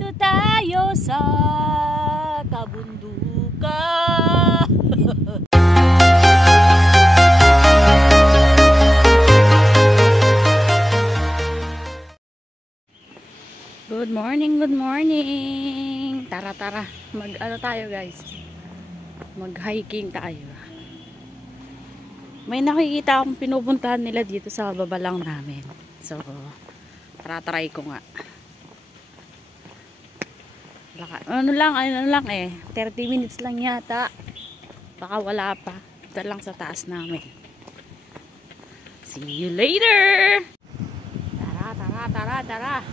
Dito tayo sa kabundukan. Good morning, good morning. Tara, tara. Mag-ano tayo, guys? Mag-hiking tayo. May nakikita akong pinupuntahan nila dito sa baba lang namin. So, tara-try ko nga. Ano lang eh. 30 minutes lang yata. Baka wala pa. Ito lang sa taas namin. See you later! Tara, tara, tara, tara.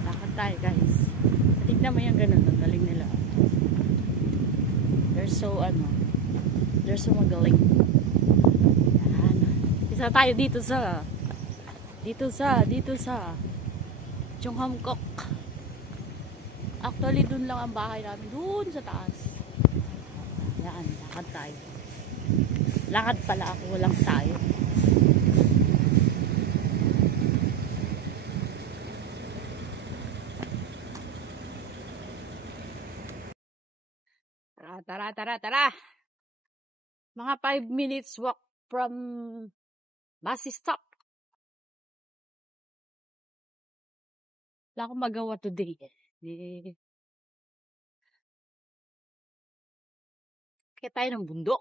Lakad tayo, guys. Tignan mo yung ganun. Ang galing nila. They're so magaling. Yan. Isa tayo dito sa Chunghamkok. Actually, dun lang ang bahay namin. Dun sa taas. Yan, lakad tayo. Lakad pala ako, walang tayo. Tara, tara, tara. Mga 5 minutes walk from bus stop. Wala akong magawa today. Kaya tayo ng bundok.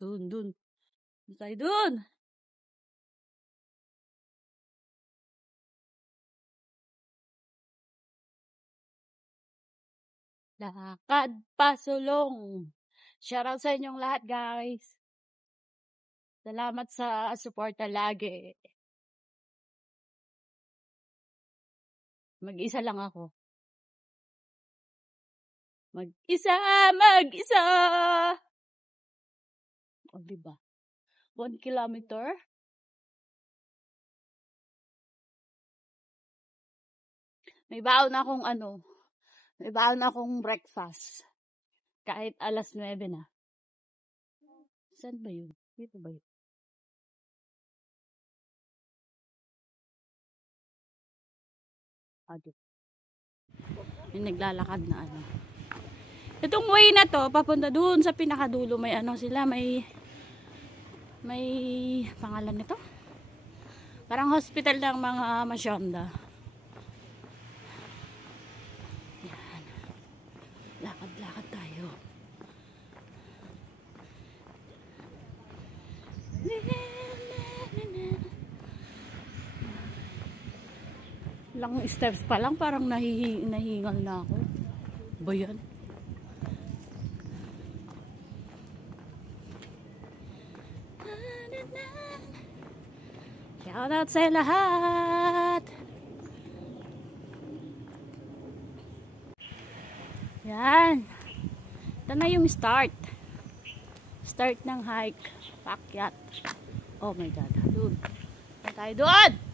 Dun. Tayo dun. Lakad pasulong. Shoutout sa inyong lahat, guys. Salamat sa suporta lagi. Mag-isa lang ako. Mag-isa. O, diba? 1 kilometer. May baon akong breakfast. Kahit alas 9 na. Saan ba yun? Dito ba yun? May naglalakad na ano. Itong way na to, papunta doon sa pinakadulo. May ano sila, may pangalan nito. Parang hospital ng mga masyonda. Yan. Lakad tayo. Ilang steps pa lang, parang nahingal na ako. Ba yan? Shoutout sa lahat! Yan. Ito na yung start. Start ng hike. Pakyat. Oh my God. Doon. Tayo doon!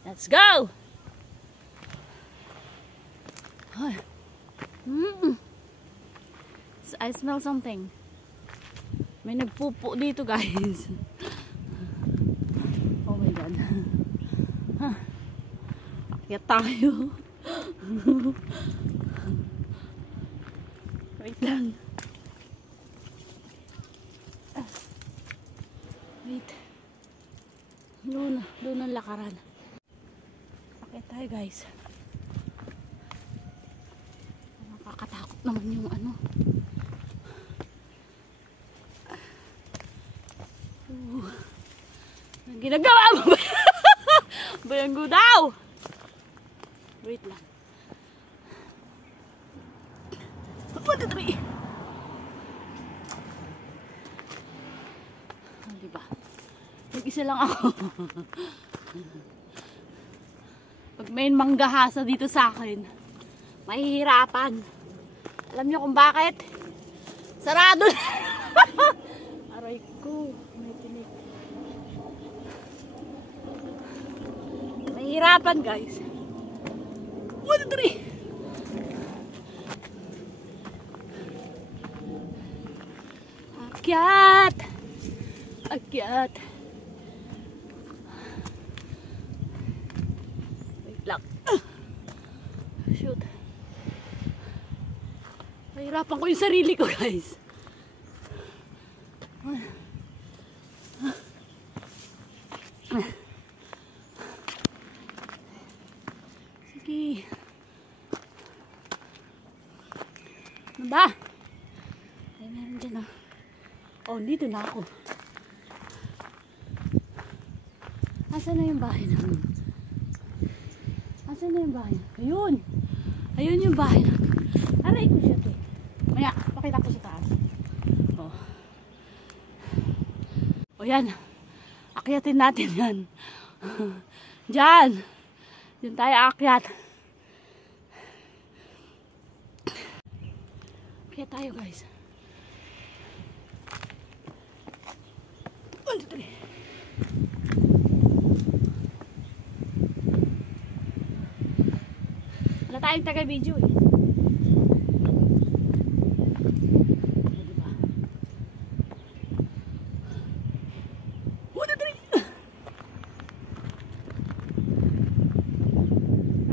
Let's go! I smell something. May nagpupo dito, guys. Oh my God. Akyat tayo. Wait lang. Wait. Doon ang lakaran. Akyat tayo, guys. Nakakatakot naman yung ano. Ginagawa mo ba? Bayanggo daw! Wait lang. What the tree? Oh, diba? Mag-isa lang ako. Pag may manggahasa dito sa akin, mahihirapan. Alam niyo kung bakit? Sarado na! Aray ko. May tinik. Mahihirapan, guys. What the tree? Akyat! Akyat! Wait lang. Shoot. Nahirapan ko yung sarili ko, guys. Sige. Ano ba? Ay, meron dyan, oh. Oh, dito na ako. Asan na yung bahay namin? Asan na yung bahay? Ayun! Ayun yung bahay namin. Aray ko siya to. Maya, pakita ko sa taas. Oh. O yan. Akyatin natin yan. Diyan. Diyan tayo aakyat. Akyat tayo, guys. 1, 2, 3. Wala tayong taga-video eh.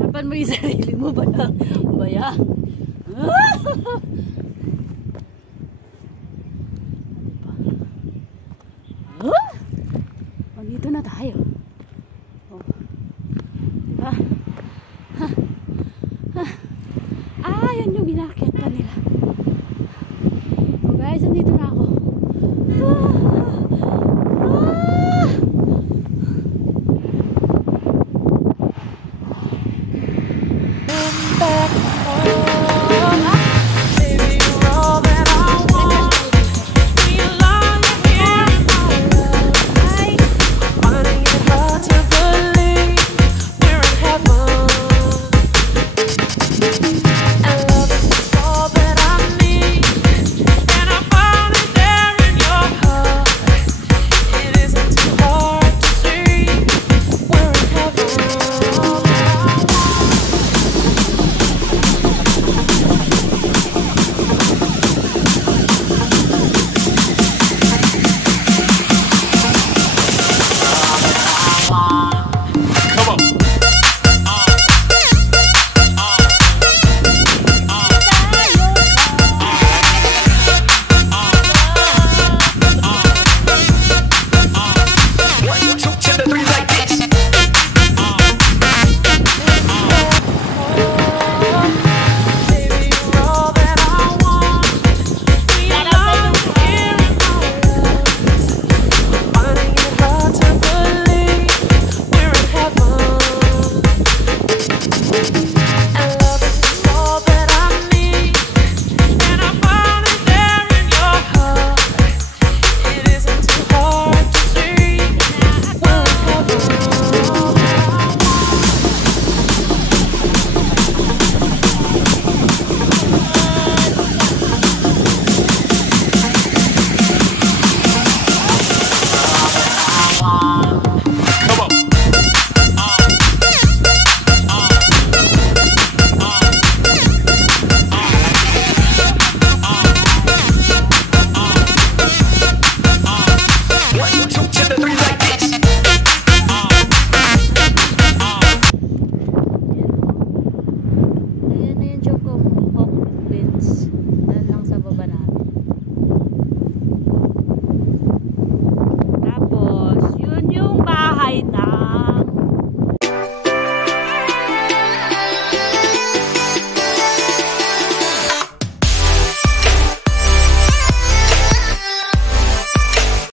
Harapan mo yung sarili mo ba na? Baya?